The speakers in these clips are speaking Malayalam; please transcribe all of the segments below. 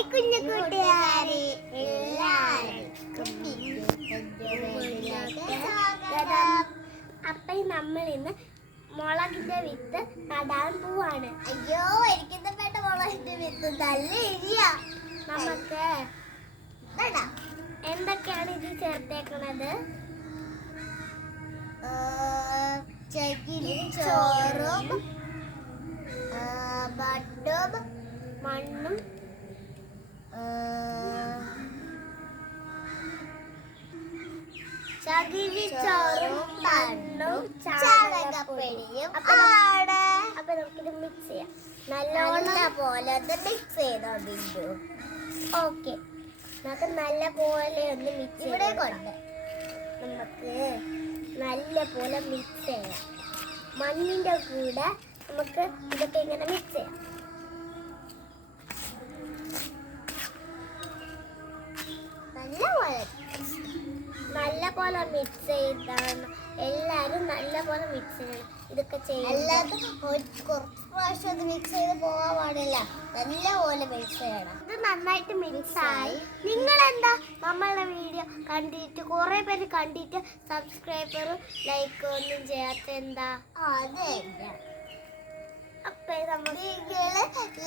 ഹായ് കുഞ്ഞു കൂട്ടുകാരെ എല്ലാവർക്കും അപ്പൊ നമ്മൾ ഇന്ന് മുളകിന്റെ വിത്ത് നടാൻ പോവാണ്. അയ്യോ എനിക്കിന്ന് പെട്ട മുളകിന്റെ വിത്ത് നല്ല എരിയാ. നമുക്ക് എന്തൊക്കെയാണ് ഇതിൽ ചേർത്തേക്കണത്? ചകിരി ചോറും ചകിരി ചോറും മണ്ണും ചാണകപ്പൊടിയും ആണ്. അപ്പൊ നമുക്കിത് മിക്സ് ചെയ്യാം. നല്ലോണം നല്ല പോലെ ഒന്ന് മിക്സ് ചെയ്തോ ബിന്ദു? ഓക്കെ. നമുക്ക് നല്ല പോലെ ഒന്ന് മിക്സ് ഇവിടെ കൊണ്ട്. നമുക്ക് നല്ല പോലെ മിക്സ് ചെയ്യാം. മണ്ണിന്റെ കൂടെ നമുക്ക് ഇതൊക്കെ ഇങ്ങനെ മിക്സ് ചെയ്യാം. നല്ല പോലെ മിക്സ് ചെയ്താണ്. എല്ലാവരും നല്ലപോലെ മിക്സ് ചെയ്യണം. ഇതൊക്കെ ചെയ്യണം അല്ലാതെ കുറച്ച് പ്രാവശ്യം അത് മിക്സ് ചെയ്ത് പോകാൻ പാടില്ല. നല്ല പോലെ മിക്സ് ചെയ്യണം. ഇത് നന്നായിട്ട് മിക്സ് ആയി. നിങ്ങൾ എന്താ നമ്മളുടെ വീഡിയോ കണ്ടിട്ട്? കുറെ പേര് കണ്ടിട്ട് സബ്സ്ക്രൈബറും ലൈക്കും ഒന്നും ചെയ്യാത്ത എന്താ? അതെ അപ്പൊ നമുക്ക് നിങ്ങൾ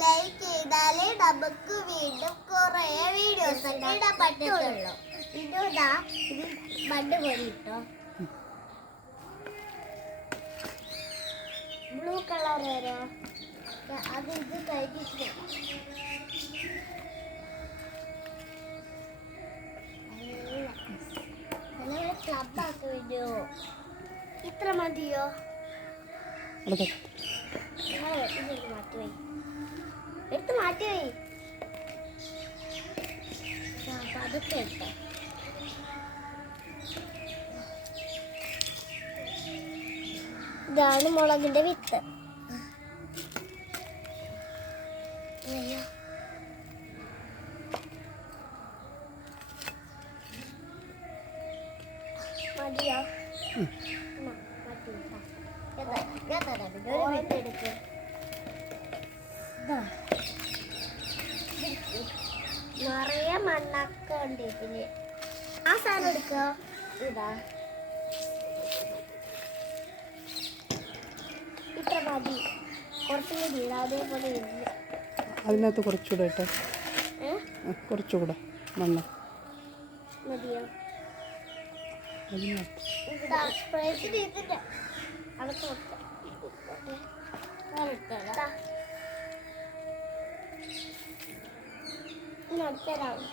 ലൈക്ക് ചെയ്താലേ നമുക്ക് വീണ്ടും കുറേ വീഡിയോസ് ഉണ്ടാക്കാൻ ഇടാൻ പറ്റത്തുള്ളൂ. ഇതാ ഇത് ബഡ് പോലെ ഇട്ടോ. ബ്ലൂ കളർ വരോ. അത് ഇത് വിടുമോ ഇത്ര മതിയോ? മാറ്റി എടുത്ത് മാറ്റി വൈ. ആ, അപ്പൊ അതൊക്കെ ഇട്ടോ ഇതാണ് മുളകിന്റെ വിത്ത്. അയ്യോ. മതിയോ. ഞാൻ തരാം പിന്നെ ഒരു മിനിറ്റ് എടുക്ക്. നിറയെ മണ്ണൊക്കെ ഉണ്ട് ഇതിൽ. ആ സാധനം എടുക്കോ. ഇതാ. മതി അതേപോലെ അതിനകത്ത് കുറച്ചുകൂടെ ഇട്ടോ. കുറച്ചുകൂടെ. മണ്ണ്. മതിയോ? അടുത്തരാവും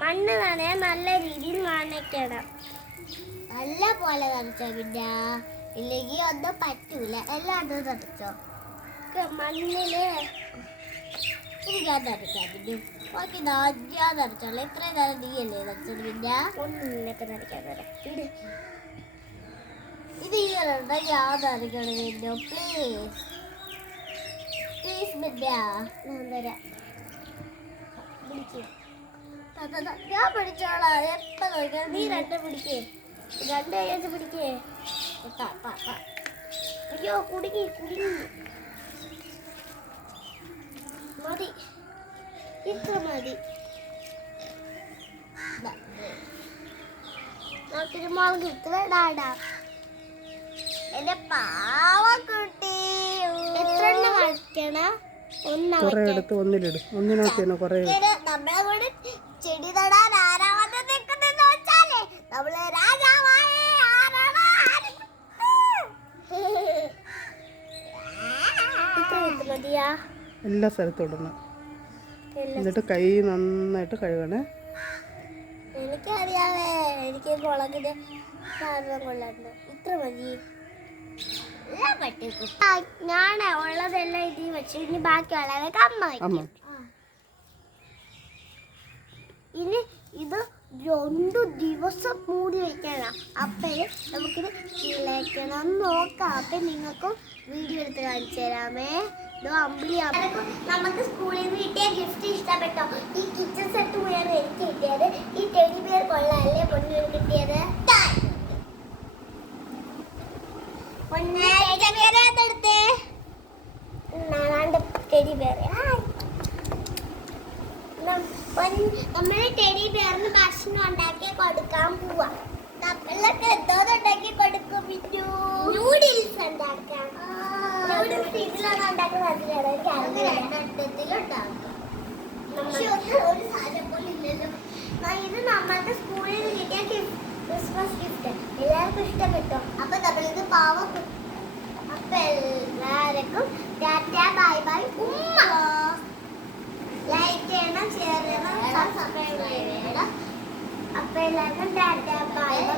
മണ്ണ് നനയാൻ നല്ല രീതിയിൽ നനയ്ക്കണം നല്ല പോലെ നനച്ചോ പിന്നെ? ഇല്ലെങ്കിൽ ഒന്നും പറ്റൂല. എല്ലാം നനച്ചോ? മണ്ണിൽ. ഞാൻ തറക്കാം പിന്നെ. ബാക്കി ഞാൻ തറച്ചോളൂ ഇത്രയും നേരം നീ അല്ലേ തറച്ചത് പിന്നെ? ഒന്ന് നിന്നൊക്കെ നനയ്ക്കാൻ തരാം ഇത് ഈ ഞാൻ നനയ്ക്കണം പിന്നെ. പ്ലീസ് പ്ലീസ് പിന്നെ. ഞാൻ തരാം. ഞാൻ പിടിച്ചോളാം എപ്പോ നോക്കിയാൽ നീ രണ്ട് പിടിക്കേ. രണ്ട് കൈയ്യത്ത് പിടിക്കേ. അയ്യോ കുടുങ്ങി കുടുങ്ങി. മതി. ഇത്ര മതി. ഇട്ട് ഇടാടാ. എന്റെ പാവക്കുട്ടി. എത്ര എണ്ണം വയ്ക്കണം ഒന്ന് ഒന്നിലിടും. ഒന്നിനകത്ത് തന്നെ കുറേ നമ്മളെ കൂടെ എല്ലാ സ്ഥലത്തും ഇടണം എന്നിട്ട് കൈ നന്നായിട്ട് കഴുകണേ. എനിക്കറിയാവേ എനിക്ക് മുളകിന്റെ സാധനം കൊള്ളാണ്ട് ഇത്ര മതി. എല്ലാം പറ്റിക്കും ഞാൻ ഉള്ളതെല്ലാം ഇതിൽ വെച്ചു. ഇനി അമ്മ അമ്മ ഇനി ഇത് രണ്ടു ദിവസം മൂടി വെക്കണം. അപ്പഴ് നമുക്കിത് കിളയ്ക്കണം നോക്കാം. അപ്പൊ നിങ്ങൾക്കും വീഡിയോ എടുത്ത് കാണിച്ചു തരാമേ. നമുക്ക് സ്കൂളിൽ നിന്ന് കിട്ടിയ ഗിഫ്റ്റ് ഇഷ്ടപ്പെട്ടോ? ഈ കിച്ചൺ സെറ്റ് വേറെ എനിക്ക് കിട്ടിയത്. ഈ ടെഡി ബിയർ കൊള്ളാല്ലേ? പൊന്നു കിട്ടിയത്. ടെഡി ബെയർ നമ്മൾ ടെഡി ബെയറിന് ഭക്ഷണം ഉണ്ടാക്കി കൊടുക്കാൻ പോവാ. നമ്മളൊക്കെ എന്തോന്നുണ്ടാക്കി ഇത് നമ്മളുടെ സ്കൂളിൽ കിട്ടിയ ക്രിസ്മസ് ഗിഫ്റ്റ് എല്ലാവർക്കും ഇഷ്ടപ്പെട്ടോ? അപ്പൊ നമ്മളിത് പാവം അപ്പൊ എല്ലാവർക്കും ടാറ്റ ബൈ ബൈ ഉമ്മ. ലൈക്ക് ചെയ്യണം ഷെയർ ചെയ്യണം സബ്സ്ക്രൈബ് ചെയ്യണം. അപ്പൊ എല്ലാവർക്കും ടാറ്റ ബൈ ബൈ